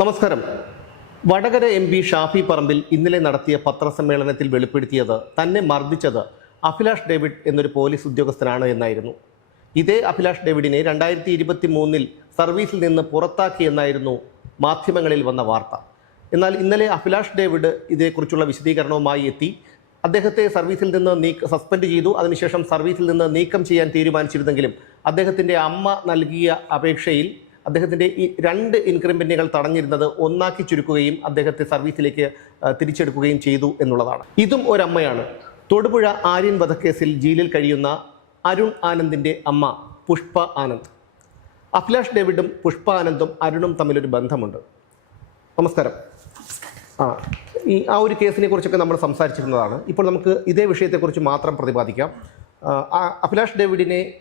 നമസ്കാരം. Vadakara M P Shafi Parambil ഇന്നലെ നടത്തിയ പത്രസമ്മേളനത്തിൽ വെളിപ്പെടുത്തിയത് തന്നെ മർദ്ദിച്ചത് അഭിലാഷ് ഡേവിഡ് എന്നൊരു പോലീസ് ഉദ്യോഗസ്ഥനാണ് എന്നായിരുന്നു. ഇതേ അഭിലാഷ് ഡേവിഡിനെ രണ്ടായിരത്തി ഇരുപത്തി മൂന്നിൽ സർവീസിൽ നിന്ന് പുറത്താക്കിയെന്നായിരുന്നു മാധ്യമങ്ങളിൽ വന്ന വാർത്ത. എന്നാൽ ഇന്നലെ അഭിലാഷ് ഡേവിഡ് ഇതേക്കുറിച്ചുള്ള വിശദീകരണവുമായി എത്തി. അദ്ദേഹത്തെ സർവീസിൽ നിന്ന് നീക്ക സസ്പെൻഡ് ചെയ്തു. അതിനുശേഷം സർവീസിൽ നിന്ന് നീക്കം ചെയ്യാൻ തീരുമാനിച്ചിരുന്നെങ്കിലും അദ്ദേഹത്തിന്റെ അമ്മ നൽകിയ അപേക്ഷയിൽ അദ്ദേഹത്തിന്റെ ഈ രണ്ട് ഇൻക്രിമെന്റുകൾ തടഞ്ഞിരുന്നത് ഒന്നാക്കി ചുരുക്കുകയും അദ്ദേഹത്തെ സർവീസിലേക്ക് തിരിച്ചെടുക്കുകയും ചെയ്തു എന്നുള്ളതാണ്. ഇതും ഒരമ്മയാണ്. തൊടുപുഴ ആര്യൻ വധക്കേസിൽ ജയിലിൽ കഴിയുന്ന അരുൺ ആനന്ദിന്റെ അമ്മ പുഷ്പ ആനന്ദ്. അഭിലാഷ് ഡേവിഡും പുഷ്പ ആനന്ദും അരുണും തമ്മിലൊരു ബന്ധമുണ്ട്. നമസ്കാരം. ആ ഈ ആ ഒരു കേസിനെ കുറിച്ചൊക്കെ നമ്മൾ സംസാരിച്ചിരുന്നതാണ്. ഇപ്പോൾ നമുക്ക് ഇതേ വിഷയത്തെക്കുറിച്ച് മാത്രം പ്രതിപാദിക്കാം. അഭിലാഷ് ഡേവിഡിനെ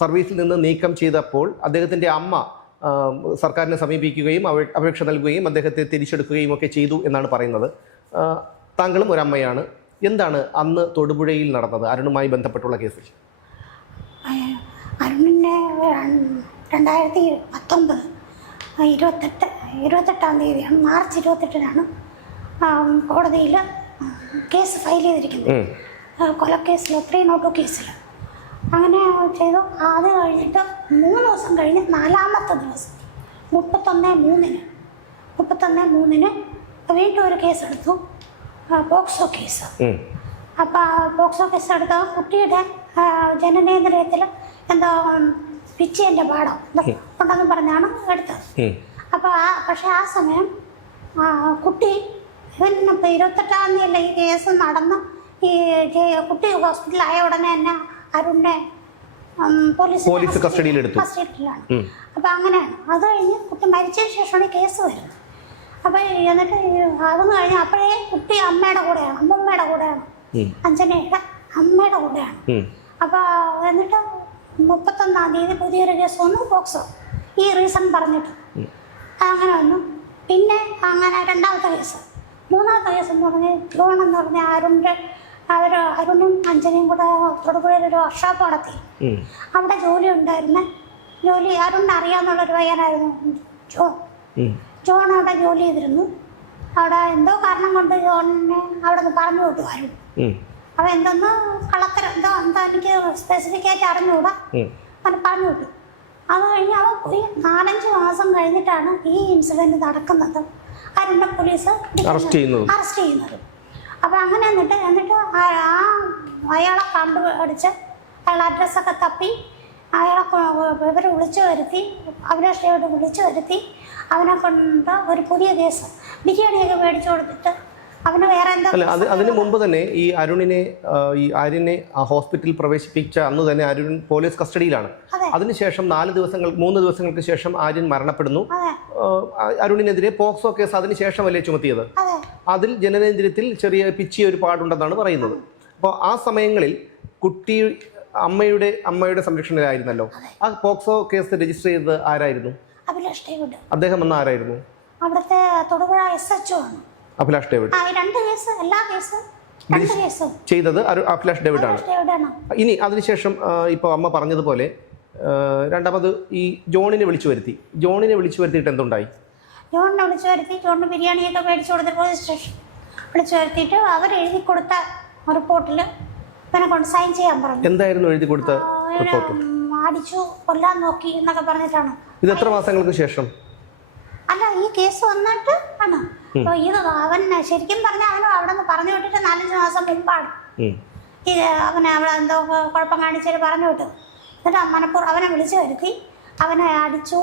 സർവീസിൽ നിന്ന് നീക്കം ചെയ്തപ്പോൾ അദ്ദേഹത്തിന്റെ അമ്മ സർക്കാരിനെ സമീപിക്കുകയും അപേക്ഷ നൽകുകയും അദ്ദേഹത്തെ തിരിച്ചെടുക്കുകയും ഒക്കെ ചെയ്തു എന്നാണ് പറയുന്നത്. താങ്കളും ഒരമ്മയാണ്. എന്താണ് അന്ന് തൊടുപുഴയിൽ നടന്നത്? അരുണുമായി ബന്ധപ്പെട്ടുള്ള കേസിൽ. അരുണിന്റെ രണ്ടായിരത്തി പത്തൊമ്പത് ഇരുപത്തെട്ട് ഇരുപത്തെട്ടാം തീയതിയാണ് മാർച്ച് ഇരുപത്തെട്ടിനാണ് കോടതിയിൽ കേസ് ഫയൽ ചെയ്തിരിക്കുന്നത്. കൊലക്കേസിൽ ത്രീ നോട്ടു കേസിൽ അങ്ങനെ ചെയ്തു. അത് കഴിഞ്ഞിട്ട് മൂന്ന് ദിവസം കഴിഞ്ഞ് നാലാമത്തെ ദിവസം മുപ്പത്തൊന്ന് മൂന്നിന് മുപ്പത്തൊന്ന് മൂന്നിന് വീണ്ടും ഒരു കേസ് എടുത്തു. POCSO case. അപ്പോൾ പോക്സോ കേസ് എടുത്ത കുട്ടിയുടെ ജനനേന്ദ്രിയത്തിൽ എന്തോ പിച്ചേന്റെ പാടം ഉണ്ടെന്ന് പറഞ്ഞാണ് എടുത്തത്. അപ്പോൾ ആ പക്ഷേ ആ സമയം കുട്ടി ഇവൻ ഇപ്പം ഇരുപത്തെട്ടാം തീയതി ഈ കേസ് നടന്ന് ഈ കുട്ടി ഹോസ്പിറ്റലായ ഉടനെ തന്നെ അരുണിനെ പോലീസ് പോലീസ് കസ്റ്റഡിയിലെടുത്തു. കസ്റ്റഡിയിലാണ് അപ്പൊ അങ്ങനെയാണ് അത് കഴിഞ്ഞ് കുട്ടി മരിച്ചതിന് ശേഷമാണ് കേസ് വരുന്നത്. അപ്പോൾ എന്നിട്ട് അതൊന്ന് കഴിഞ്ഞ് അപ്പോഴേ കുട്ടി അമ്മയുടെ കൂടെയാണ് അമ്മമ്മയുടെ കൂടെയാണ്. അഞ്ജനയുടെ അമ്മയുടെ കൂടെയാണ്. അപ്പൊ എന്നിട്ട് മുപ്പത്തൊന്നാം തീയതി പുതിയൊരു കേസ് വന്നു പോക്സോ ഈ റീസൺ പറഞ്ഞിട്ട്. അങ്ങനെ വന്നു. പിന്നെ അങ്ങനെ രണ്ടാമത്തെ കേസ്. മൂന്നാമത്തെ കേസ് എന്ന് പറഞ്ഞാൽ ജോൺ എന്ന് പറഞ്ഞ ആരുടെ അവർ അരുണും അഞ്ജനയും കൂടെ തൊടുപുഴയിൽ ഒരു വർക്ക്ഷോപ്പ് നടത്തി. അവിടെ ജോലി ഉണ്ടായിരുന്ന ജോലി അരുൺ അറിയാന്നുള്ളൊരു പയ്യനായിരുന്നു ജോൺ. ജോൺ അവിടെ ജോലി ചെയ്തിരുന്നു. അവിടെ എന്തോ കാരണം കൊണ്ട് ജോണിനെ അവിടെ നിന്ന് പറഞ്ഞു വിട്ടു അരുൺ. അവ എന്തൊന്ന് കള്ളത്തരം എന്തോ എന്താ എനിക്ക് സ്പെസിഫിക് ആയിട്ട് അറിഞ്ഞുകൂടാ. അവൻ പറഞ്ഞു വിട്ടു. അത് കഴിഞ്ഞ് അവൻ പോയി നാലഞ്ച് മാസം കഴിഞ്ഞിട്ടാണ് ഈ ഇൻസിഡന്റ് നടക്കുന്നത്. അരുണ്ട പോലീസ് അറസ്റ്റ് ചെയ്യുന്നത്. അപ്പോൾ അങ്ങനെ എന്നിട്ട് എന്നിട്ട് ആ- അയാളെ കണ്ടു അടിച്ച് അയാൾ അഡ്രസ്സൊക്കെ തപ്പി. അയാളെ ഇവർ വിളിച്ചു വരുത്തി. അഭിലാഷയോട് വിളിച്ചു വരുത്തി. അവനെ കൊണ്ട് ഒരു പുതിയ കേസ് ബിരിയാണിയൊക്കെ മേടിച്ചു കൊടുത്തിട്ട് അവന് വേറെ എന്താ അല്ല അത് അതിന് മുമ്പ് തന്നെ ഈ അരുണിനെ ഈ ആര്യനെ ആ ഹോസ്പിറ്റലിൽ പ്രവേശിപ്പിച്ച അന്ന് തന്നെ അരുൺ പോലീസ് കസ്റ്റഡിയിലാണ്. അതെ. അതിനുശേഷം നാല് ദിവസങ്ങൾ മൂന്ന് ദിവസങ്ങൾക്ക് ശേഷം ആര്യൻ മരണപ്പെടുന്നു. അരുണിനെതിരെ പോക്സോ കേസ് അതിനുശേഷമല്ലേ ചുമത്തിയത്? അതിൽ ജനനേന്ദ്രിയത്തിൽ ചെറിയ പിച്ചിയ ഒരു പാടുണ്ടെന്നാണ് പറയുന്നത്. അപ്പോൾ ആ സമയങ്ങളിൽ കുട്ടി അമ്മയുടെ അമ്മയുടെ സംരക്ഷണയിലായിരുന്നല്ലോ ആ പോക്സോ കേസ് രജിസ്റ്റർ ചെയ്തത് ആരായിരുന്നു? അഭിലാഷ് ഡേവിഡ് അദ്ദേഹം എന്ന ആരായിരുന്നു? അവിടുത്തെ തൊടുപുഴ എസ് എച്ച് ആണ്. അഭിലാഷ് ഡേവിഡ് രണ്ട് കേസ് എല്ലാ കേസും രണ്ട് ചെയ്തത് അഭിലാഷ് ഡേവിഡ് ആണ്. ഇനി അതിനുശേഷം ഇപ്പോൾ അമ്മ പറഞ്ഞതുപോലെ രണ്ടാമത് ഈ ജോണിനെ വിളിച്ചു വരുത്തി. ജോണിനെ വിളിച്ചു വരുത്തിയിട്ട് എന്തുണ്ടായി? ജോണിനെ വിളിച്ചു വരുത്തി ജോണിന് ബിരിയാണിയൊക്കെ മേടിച്ചു കൊടുത്തിട്ട് സ്റ്റേഷൻ വിളിച്ചു വരുത്തിയിട്ട് അവർ എഴുതി കൊടുത്ത റിപ്പോർട്ടിൽ ഇവനെ കൊണ്ട് സൈൻ ചെയ്യാൻ പറഞ്ഞു. എന്തായിരുന്നു എഴുതി കൊടുത്ത റിപ്പോർട്ട്? അടിച്ചു കൊല്ലാൻ നോക്കി എന്നൊക്കെ പറഞ്ഞിട്ടാണ്. ഇത് എത്ര മാസങ്ങൾക്ക് ശേഷം? അല്ല ഈ കേസ് വന്നിട്ട് ആണ്. അപ്പോൾ ഇത് അവൻ ശരിക്കും പറഞ്ഞാൽ അവൻ അവിടെ നിന്ന് പറഞ്ഞു വിട്ടിട്ട് നാലഞ്ച് മാസം മുമ്പാണ്. അവനെ അവിടെ എന്തോ കുഴപ്പം കാണിച്ചിട്ട് പറഞ്ഞു വിട്ടു. എന്നിട്ട് മനപ്പൂർ അവനെ വിളിച്ചു വരുത്തി. അവനെ അടിച്ചു.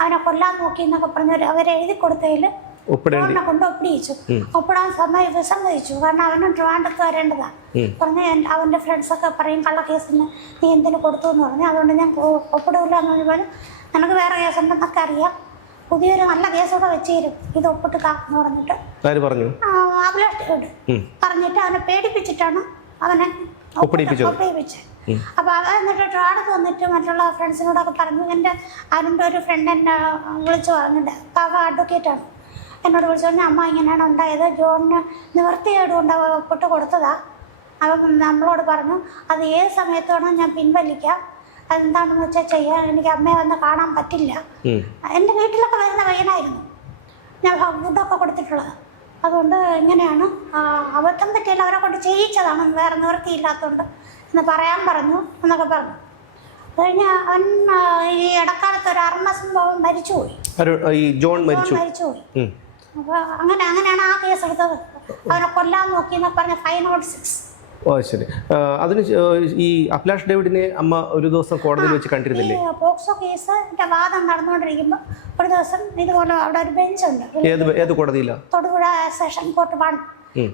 അവനെ കൊല്ലാൻ നോക്കി എന്നൊക്കെ പറഞ്ഞ് അവരെഴുതി എഴുതി കൊടുത്തതിൽ അവനെ കൊണ്ട് ഒപ്പിടിയിച്ചു ഒപ്പിടാൻ സമയം വിസമ്മതിച്ചു. കാരണം അവന് ട്രിവാൻഡത്ത് വരേണ്ടതാണ് പറഞ്ഞ അവന്റെ അവന്റെ ഫ്രണ്ട്സൊക്കെ പറയും കള്ള കേസിന് നീ എന്തിനു കൊടുത്തു എന്ന് പറഞ്ഞു അതുകൊണ്ട് ഞാൻ ഒപ്പിടൂല ഒപ്പിടില്ല എന്ന് പറഞ്ഞു. നിനക്ക് വേറെ കേസുണ്ടെന്നൊക്കെ അറിയാം. പുതിയൊരു നല്ല കേസോടെ വെച്ച് തരും ഇത് ഒപ്പിട്ട് കാക്കെന്ന് പറഞ്ഞിട്ട്. പറഞ്ഞു? അഭിലാഷ് പറഞ്ഞിട്ട് അവനെ പേടിപ്പിച്ചിട്ടാണ് അവനെ ഒപ്പിടിപ്പിച്ചത്. അപ്പൊ അവൻ എന്നിട്ട് ട്രാഡ് വന്നിട്ട് മറ്റുള്ള ഫ്രണ്ട്സിനോടൊക്കെ പറഞ്ഞു എന്റെ അരുണിന്റെ ഒരു ഫ്രണ്ട് എന്നെ വിളിച്ചു പറഞ്ഞിട്ട് അപ്പൊ അവ ആണ്. എന്നോട് വിളിച്ചു പറഞ്ഞു അമ്മ ഇങ്ങനെയാണ് ഉണ്ടായത്. ജോണിന് നിവർത്തിയേട് കൊണ്ട് അവ ഒപ്പിട്ട് കൊടുത്തതാ. അപ്പം നമ്മളോട് പറഞ്ഞു അത് ഏത് സമയത്ത് വേണോ ഞാൻ പിൻവലിക്കാം. അതെന്താണെന്ന് വെച്ചാൽ ചെയ്യാൻ എനിക്ക് അമ്മയെ വന്ന് കാണാൻ പറ്റില്ല. എന്റെ വീട്ടിലൊക്കെ വരുന്ന പയ്യനായിരുന്നു. ഞാൻ ഫുഡൊക്കെ കൊടുത്തിട്ടുള്ളത്. അതുകൊണ്ട് ഇങ്ങനെയാണ്. അബദ്ധം പറ്റിയില്ല അവരെ കൊണ്ട് ചെയ്യിച്ചതാണ്? വേറെ നിവൃത്തിയില്ലാത്തതുകൊണ്ട് എന്ന് പറയാൻ പറഞ്ഞു എന്നൊക്കെ പറഞ്ഞു. അത് കഴിഞ്ഞ് അവൻ ഈ ഇടക്കാലത്ത് ഒരു അർമ്മ സംഭവം മരിച്ചുപോയി ഈ ജോൺ മരിച്ചു. മരിച്ചുപോയി. ഉം. അപ്പോൾ അങ്ങനെ അങ്ങനെയാണ് ആ കേസ് എടുത്തത് അവനെ കൊല്ലാൻ നോക്കി എന്നൊക്കെ പറഞ്ഞ ഫൈവ് നോട്ട് സിക്സ്. ഓ ശരി. അതിന് ഈ അഭിലാഷ് ഡേവിഡിനെ അമ്മ ഒരു ദിവസം കോടതിയിൽ വെച്ച് കണ്ടിരുന്നില്ലേ? പോക്സോ കേസിന്റെ വാദം നടന്നുകൊണ്ടിരിക്കുമ്പോൾ ഒരു ദിവസം ഇതുപോലെ അവിടെ ഒരു ബെഞ്ചുണ്ട്. ഏത് ഏത് കോടതിയിലാണ് തൊടുപുഴ സെഷൻ കോർട്ട് വൺ.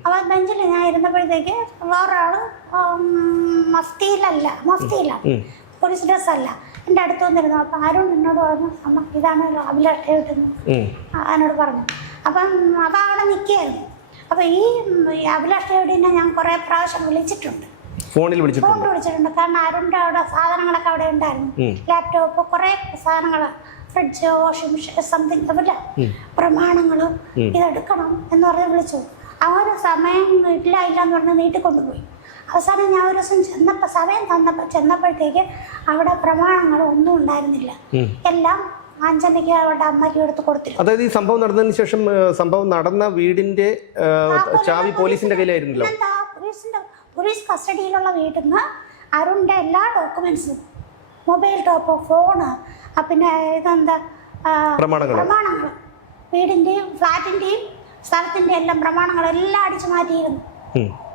അപ്പൊ ബെഞ്ചിൽ ഞാൻ ഇരുന്നപ്പോഴത്തേക്ക് വേറൊരാൾ മഫ്തിയിലല്ല മഫ്തിയില്ല പോലീസ് ഡ്രസ് അല്ല എന്റെ അടുത്ത് വന്നിരുന്നു. അപ്പം അരുൺ എന്നോട് പറഞ്ഞു അമ്മ ഇതാണ് അഭിലാഷ് ഡേവിഡ് എന്ന്. എന്നോട് പറഞ്ഞു. അപ്പം അപ്പം അവിടെ നിൽക്കുകയായിരുന്നു. അപ്പോൾ ഈ അഭിലാഷ് ഡേവിഡിനെ ഞാൻ കുറേ പ്രാവശ്യം വിളിച്ചിട്ടുണ്ട്. ഫോണിൽ വിളിച്ചിട്ടുണ്ട്. ഫോണിൽ വിളിച്ചിട്ടുണ്ട്. കാരണം അരുണിന്റെ അവിടെ സാധനങ്ങളൊക്കെ അവിടെ ഉണ്ടായിരുന്നു. ലാപ്ടോപ്പ് കുറേ സാധനങ്ങൾ ഫ്രിഡ്ജ് വാഷിംഗ് മെഷീൻ സംതിങ് അതുപോലെ പ്രമാണങ്ങൾ ഇതെടുക്കണം എന്ന് പറഞ്ഞ് വിളിച്ചു. ആ ഒരു സമയം ഇല്ല ഇല്ല എന്ന് പറഞ്ഞ് നീട്ടിക്കൊണ്ടുപോയി അവസാനം ഞാൻ ഒരു ദിവസം ചെന്നപ്പോൾ സമയം തന്നപ്പോൾ ചെന്നപ്പോഴത്തേക്ക് അവിടെ പ്രമാണങ്ങൾ ഒന്നും ഉണ്ടായിരുന്നില്ല എല്ലാം അഞ്ചനയ്ക്ക് അവരുടെ അമ്മയ്ക്ക് എടുത്ത് കൊടുത്തിരുന്നു. അതായത് ഈ സംഭവം നടന്നതിന് ശേഷം സംഭവം നടന്ന വീടിന്റെ ചാവി പോലീസിന്റെ കയ്യിലായിരുന്നല്ലോ? പോലീസിന്റെ പോലീസ് കസ്റ്റഡിയിലുള്ള വീട്ടിൽ നിന്ന് അരുണിന്റെ എല്ലാ ഡോക്യുമെന്റ്സും മൊബൈൽ ടോപ്പ് ഫോണ് പിന്നെ ഇതെന്താ പ്രമാണങ്ങൾ പ്രമാണങ്ങൾ വീടിന്റെയും ഫ്ലാറ്റിന്റെയും സ്ഥലത്തിന്റെ എല്ലാം പ്രമാണങ്ങൾ എല്ലാം അടിച്ചു മാറ്റിയിരുന്നു.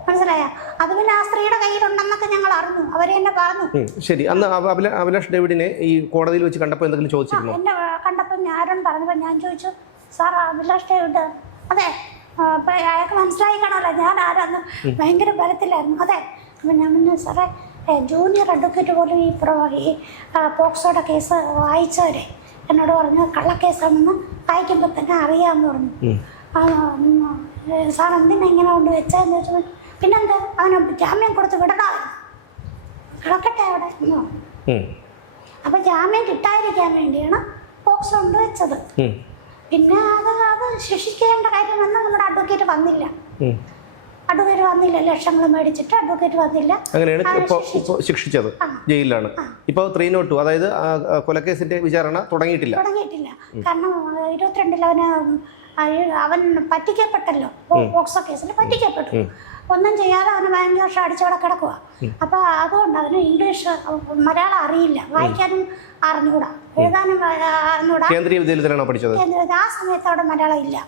മനസ്സിലായ? അത് പിന്നെ ആ സ്ത്രീയുടെ കയ്യിലുണ്ടെന്നൊക്കെ ഞങ്ങൾ അറിഞ്ഞു. അവർ എന്നെ പറഞ്ഞു. ശരി. അന്ന് അഭ- അഭില- അഭിലാഷ് ഡേവിഡിനെ ഈ കോടതിയിൽ വെച്ച് കണ്ടപ്പോൾ എന്തെങ്കിലും ചോദിച്ചിരുന്നു? എന്നെ കണ്ടപ്പോൾ ഞാനും പറഞ്ഞപ്പോൾ ഞാൻ ചോദിച്ചു സാർ അഭിലാഷ് ഡേവിഡ് അതെ അയാൾക്ക് മനസ്സിലായി കാണാമല്ലോ ഞാൻ ആരാന്ന്? ഭയങ്കര ബലത്തിലായിരുന്നു. അതെ. അപ്പം ഞാൻ പിന്നെ സാറേ ജൂനിയർ അഡ്വക്കേറ്റ് പോലും ഈ പ്രോ ഈ പോക്സോടെ പോക്സോയുടെ കേസ് വായിച്ചവരെ എന്നോട് പറഞ്ഞു കള്ളക്കേസാണെന്ന് വായിക്കുമ്പോൾ തന്നെ അറിയാമെന്ന് പറഞ്ഞു. സാർ എന്തിനാ ഇങ്ങനെ കൊണ്ട് വെച്ചതെന്ന് ചോദിച്ചു പിന്നെന്താ? അവന് ജാമ്യം കൊടുത്ത് വിടണമായിരുന്നു കിടക്കട്ടെ അവിടെ. എന്ന് പറഞ്ഞു. അപ്പൊ ജാമ്യം കിട്ടാതിരിക്കാൻ വേണ്ടിയാണ് ബോക്സ് കൊണ്ടുവച്ചത് പിന്നെ അത് അത് ശിക്ഷിക്കേണ്ട കാര്യമെന്ന് നമ്മുടെ അഡ്വക്കേറ്റ് വന്നില്ല. അഡ്വക്കേറ്റ് വന്നില്ല. ലക്ഷങ്ങൾ മേടിച്ചിട്ട് അഡ്വക്കേറ്റ് വന്നില്ല. അങ്ങനെയാണ് ശിക്ഷിച്ചത് ജയിലിലാണ്. ഇപ്പോൾ ത്രീ നോട്ട് ടു അതായത് കൊലക്കേസിന്റെ വിചാരണ തുടങ്ങിയിട്ടില്ല. തുടങ്ങിയിട്ടില്ല. കാരണം ഇരുപത്തിരണ്ടിൽ അവന് അവൻ പറ്റിക്കപ്പെട്ടല്ലോ. ബോക്സോ കേസിൽ പറ്റിക്കപ്പെട്ടു. ഒന്നും ചെയ്യാതെ അവന് പതിനഞ്ച് വർഷം അടിച്ചവിടെ കിടക്കുക അപ്പൊ അതുകൊണ്ട് അവന് ഇംഗ്ലീഷ് മലയാളം അറിയില്ല. വായിക്കാനും അറിഞ്ഞുകൂടാ എഴുതാനും അറിഞ്ഞുകൂടാ കേന്ദ്രീയ വിദ്യാലയത്തിലാണോ പഠിച്ചത്? ആ സമയത്ത് അവിടെ മലയാളം ഇല്ല.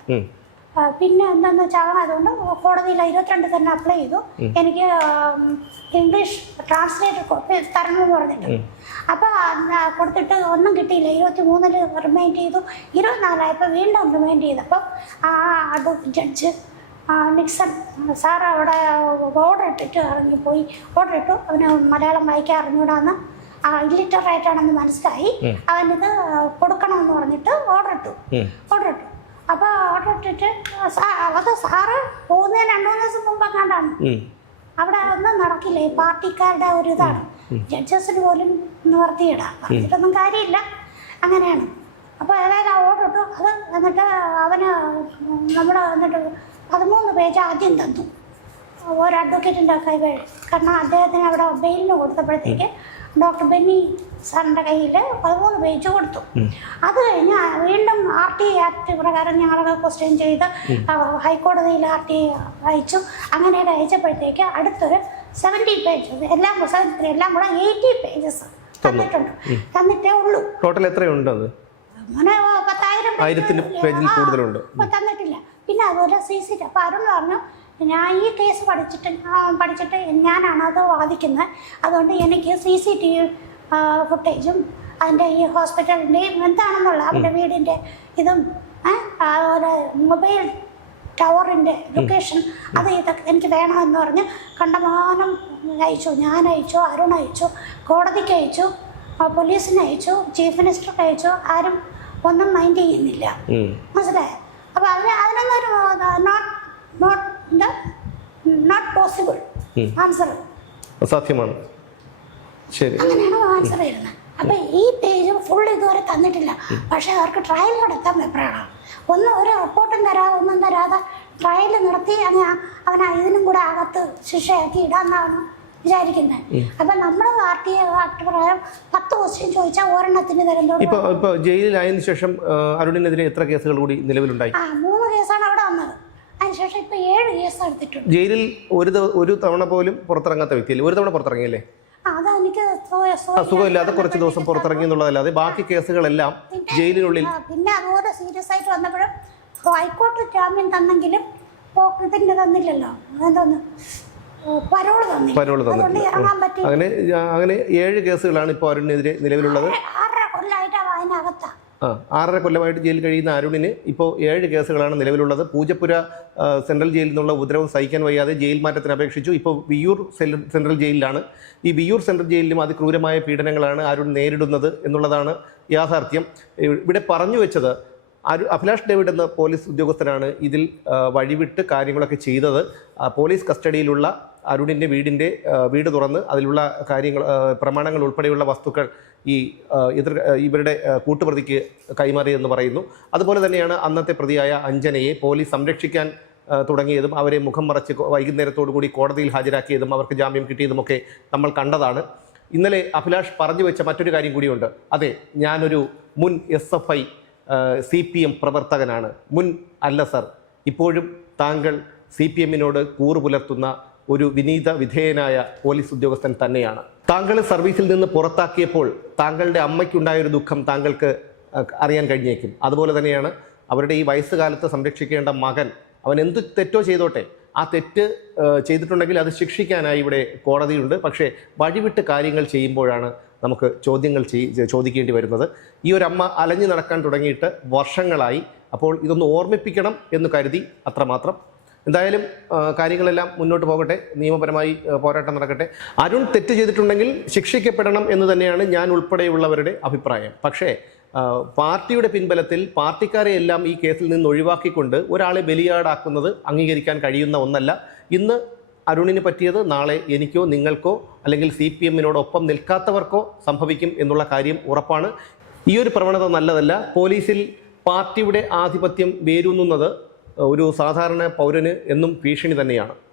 പിന്നെ എന്താന്ന് വെച്ചാൽ അതുകൊണ്ട് കോടതിയിൽ ഇരുപത്തിരണ്ട് തന്നെ അപ്ലൈ ചെയ്തു. എനിക്ക് ഇംഗ്ലീഷ് ട്രാൻസ്ലേറ്റർ തരണമെന്ന് പറഞ്ഞിട്ട് അപ്പോൾ കൊടുത്തിട്ട് ഒന്നും കിട്ടിയില്ല. ഇരുപത്തി മൂന്നിൽ റിമൈൻഡ് ചെയ്തു. ഇരുപത്തിനാലായപ്പോൾ വീണ്ടും റിമൈൻഡ് ചെയ്തപ്പോൾ ആ ജഡ്ജ് നിക്സൺ സാർ അവിടെ ഓർഡർ ഇട്ടിട്ട് ഇറങ്ങിപ്പോയി ഓർഡർ ഇട്ടു. അവന് മലയാളം വായിക്കാൻ അറിഞ്ഞൂടാന്ന്. ഇല്ലിറ്ററേറ്റ് ആണെന്ന് മനസ്സിലായി. അവനിത് കൊടുക്കണമെന്ന് പറഞ്ഞിട്ട് ഓർഡർ ഇട്ടു. ഓർഡർ ഇട്ടു. അപ്പോൾ ഓർഡർ ഇട്ടിട്ട് അത് സാറ് പോകുന്നതിന് രണ്ടു മൂന്ന് ദിവസം മുമ്പ് കണ്ടാണ് അവിടെ ഒന്നും നടക്കില്ല. ഈ പാർട്ടിക്കാരുടെ ഒരു ഇതാണ്. ജഡ്ജസിന് പോലും നിവർത്തിയിടാം. പറഞ്ഞിട്ടൊന്നും കാര്യമില്ല. അങ്ങനെയാണ്. അപ്പോൾ ഏതായാലും ഓർഡർ ഇട്ടു. അത് എന്നിട്ട് അവന് നമ്മൾ എന്നിട്ട് പതിമൂന്ന് പേജ് ആദ്യം തന്നു. ഒരു അഡ്വക്കേറ്റിന്റെ കൈ കാരണം അദ്ദേഹത്തിന് അവിടെ ബെയിലിന് കൊടുത്തപ്പോഴത്തേക്ക് ഡോക്ടർ ബെന്നി സാറിന്റെ കയ്യിൽ പതിമൂന്ന് പേജ് കൊടുത്തു. അത് കഴിഞ്ഞ് വീണ്ടും ആർ ടി ആക്ട് പ്രകാരം ഞങ്ങളൊക്കെ ക്വസ്റ്റ്യൻ ചെയ്ത് ഹൈക്കോടതിയിൽ ആർ ടി അയച്ചു. അങ്ങനെയൊക്കെ അയച്ചപ്പോഴത്തേക്ക് അടുത്തൊരു സെവന്റി പേജ് എല്ലാം സെവന്റി എല്ലാം കൂടെ എയ്റ്റി പേജസ് തന്നിട്ടുണ്ട്. തന്നിട്ടേ ഉള്ളൂ. ടോട്ടൽ എത്രയുണ്ട് അത്? അങ്ങനെ പത്തായിരം പേജിൽ കൂടുതലുണ്ട്. തന്നിട്ടില്ല. അതുപോലെ സി സി ടി അപ്പം അരുൺ പറഞ്ഞു ഞാൻ ഈ കേസ് പഠിച്ചിട്ട് പഠിച്ചിട്ട് ഞാനാണ് അത് വാദിക്കുന്നത്. അതുകൊണ്ട് എനിക്ക് സി സി ടി വി ഫുട്ടേജും അതിന്റെ ഈ ഹോസ്പിറ്റലിന്റെയും എന്താണെന്നുള്ള അവരുടെ വീടിന്റെ ഇതും അതുപോലെ മൊബൈൽ ടവറിന്റെ ലൊക്കേഷൻ അത് ഇതൊക്കെ എനിക്ക് വേണമെന്ന് പറഞ്ഞ് കണ്ടമാനം അയച്ചു. ഞാൻ അയച്ചു അരുൺ അയച്ചു കോടതിക്ക് അയച്ചു പോലീസിന് അയച്ചു ചീഫ് മിനിസ്റ്റർക്ക് അയച്ചു. ആരും ഒന്നും മൈൻഡ് ചെയ്യുന്നില്ല. മനസ്സിലായോ? അപ്പോൾ അതിന് അതിനൊന്നും ഒരു not not not possible. Answer അസാധ്യമാണ്. ശരി. അങ്ങനെയാണ് ആൻസർ അപ്പം ഈ പേജ് ഫുൾ ഇതുവരെ തന്നിട്ടില്ല. പക്ഷെ അവർക്ക് ട്രയൽ നടത്താൻ എപ്പോഴാണ് ഒന്നും ഒരു റിപ്പോർട്ടും തരാതെ ഒന്നും തരാതെ ട്രയൽ നടത്തി അങ്ങനെ അവനെ ഇതിനും കൂടെ അകത്ത് ശിക്ഷയാക്കി ഇടാന്നാണ് വിചാരിക്കുന്നത് അപ്പൊ നമ്മുടെ പാർട്ടി ആക്ട് പ്രകാരം പത്ത് ക്വസ്റ്റ്യൻ ചോദിച്ചാൽ ഒരെണ്ണത്തിന് തരുന്നതോട് ഇപ്പൊ ഇപ്പൊ ജയിലിലായതിനു ശേഷം അരുണിനെതിരെ എത്ര കേസുകൾ കൂടി നിലവിലുണ്ടായി? ആ മൂന്ന് കേസാണ് അവിടെ വന്നത്. അതിനുശേഷം ഇപ്പൊ ഏഴ് കേസ് എടുത്തിട്ടുണ്ട്. ജയിലിൽ ഒരു ഒരു തവണ പോലും പുറത്തിറങ്ങാത്ത വ്യക്തിയല്ലേ? ഒരു തവണ പുറത്തിറങ്ങിയല്ലേ? ആ, അത് എനിക്ക് സു- ആ, സുഖമില്ല. സുഖമില്ലാതെ കുറച്ച് ദിവസം പുറത്തിറങ്ങി എന്നുള്ളതല്ലാതെ ബാക്കി കേസുകളെല്ലാം ജയിലിനുള്ളിൽ പിന്നെ അതുപോലെ സീരിയസ് ആയിട്ട് വന്നപ്പോഴും ഹൈക്കോടതി ജാമ്യം തന്നെങ്കിലും ഇതിന്റെ തന്നില്ലല്ലോ. അതെന്തോന്ന്? പരോൾ തന്നിട്ടില്ല. അങ്ങനെ അങ്ങനെ ഏഴ് കേസുകളാണ് ഇപ്പോൾ അരുണിനെതിരെ നിലവിലുള്ളത്. ആ ആറര കൊല്ലമായിട്ട് ജയിലിൽ കഴിയുന്ന അരുണിന് ഇപ്പോൾ ഏഴ് കേസുകളാണ് നിലവിലുള്ളത്. പൂജപ്പുര സെൻട്രൽ ജയിലിൽ നിന്നുള്ള ഉപദ്രവം സഹിക്കാൻ വയ്യാതെ ജയിൽ മാറ്റത്തിന് അപേക്ഷിച്ചു. ഇപ്പോൾ വിയൂർ സെൻട്രൽ ജയിലിലാണ്. ഈ വിയൂർ സെൻട്രൽ ജയിലിലും അതിക്രൂരമായ പീഡനങ്ങളാണ് അരുൺ നേരിടുന്നത് എന്നുള്ളതാണ് യാഥാർത്ഥ്യം. ഇവിടെ പറഞ്ഞു വെച്ചത് അരു അഭിലാഷ് ഡേവിഡ് എന്ന പോലീസ് ഉദ്യോഗസ്ഥനാണ് ഇതിൽ വഴിവിട്ട് കാര്യങ്ങളൊക്കെ ചെയ്തത്. പോലീസ് കസ്റ്റഡിയിലുള്ള അരുണിന്റെ വീടിന്റെ വീട് തുറന്ന് അതിലുള്ള കാര്യങ്ങൾ പ്രമാണങ്ങൾ ഉൾപ്പെടെയുള്ള വസ്തുക്കൾ ഈ എതിർ ഇവരുടെ കൂട്ടുപ്രതിക്ക് കൈമാറിയെന്ന് പറയുന്നു. അതുപോലെ തന്നെയാണ് അന്നത്തെ പ്രതിയായ അഞ്ജനയെ പോലീസ് സംരക്ഷിക്കാൻ തുടങ്ങിയതും അവരെ മുഖം മറച്ച് വൈകുന്നേരത്തോടു കൂടി കോടതിയിൽ ഹാജരാക്കിയതും അവർക്ക് ജാമ്യം കിട്ടിയതുമൊക്കെ നമ്മൾ കണ്ടതാണ്. ഇന്നലെ അഭിലാഷ് പറഞ്ഞു വെച്ച മറ്റൊരു കാര്യം കൂടിയുണ്ട്. അതെ ഞാനൊരു മുൻ S F I C P M പ്രവർത്തകനാണ്. മുൻ അല്ല സർ. ഇപ്പോഴും താങ്കൾ സി പി എമ്മിനോട് കൂറു പുലർത്തുന്ന ഒരു വിനീത വിധേയനായ പോലീസ് ഉദ്യോഗസ്ഥൻ തന്നെയാണ്. താങ്കൾ സർവീസിൽ നിന്ന് പുറത്താക്കിയപ്പോൾ താങ്കളുടെ അമ്മയ്ക്കുണ്ടായ ഒരു ദുഃഖം താങ്കൾക്ക് അറിയാൻ കഴിഞ്ഞേക്കും. അതുപോലെ തന്നെയാണ് അവരുടെ ഈ വയസ്സുകാലത്ത് സംരക്ഷിക്കേണ്ട മകൻ അവൻ എന്ത് തെറ്റോ ചെയ്തോട്ടെ ആ തെറ്റ് ചെയ്തിട്ടുണ്ടെങ്കിൽ അത് ശിക്ഷിക്കാനായി ഇവിടെ കോടതിയുണ്ട്. പക്ഷേ വഴിവിട്ട് കാര്യങ്ങൾ ചെയ്യുമ്പോഴാണ് നമുക്ക് ചോദ്യങ്ങൾ ചോദിക്കേണ്ടി വരുന്നത്. ഈ ഒരു അമ്മ അലഞ്ഞു നടക്കാൻ തുടങ്ങിയിട്ട് വർഷങ്ങളായി. അപ്പോൾ ഇതൊന്ന് ഓർമ്മിപ്പിക്കണം എന്ന് കരുതി അത്രമാത്രം. എന്തായാലും കാര്യങ്ങളെല്ലാം മുന്നോട്ട് പോകട്ടെ. നിയമപരമായി പോരാട്ടം നടക്കട്ടെ. അരുൺ തെറ്റ് ചെയ്തിട്ടുണ്ടെങ്കിൽ ശിക്ഷിക്കപ്പെടണം എന്ന് തന്നെയാണ് ഞാൻ ഉൾപ്പെടെയുള്ളവരുടെ അഭിപ്രായം. പക്ഷേ പാർട്ടിയുടെ പിൻബലത്തിൽ പാർട്ടിക്കാരെ എല്ലാം ഈ കേസിൽ നിന്ന് ഒഴിവാക്കിക്കൊണ്ട് ഒരാളെ ബലിയാടാക്കുന്നത് അംഗീകരിക്കാൻ കഴിയുന്ന ഒന്നല്ല. ഇന്ന് അരുണിന് പറ്റിയത് നാളെ എനിക്കോ നിങ്ങൾക്കോ അല്ലെങ്കിൽ സി പി എമ്മിനോടൊപ്പം നിൽക്കാത്തവർക്കോ സംഭവിക്കും എന്നുള്ള കാര്യം ഉറപ്പാണ്. ഈ ഒരു പ്രവണത നല്ലതല്ല. പോലീസിൽ പാർട്ടിയുടെ ആധിപത്യം വേരൂന്നുന്നത് ഒരു സാധാരണ പൗരന് എന്നും ഭീഷണി തന്നെയാണ്.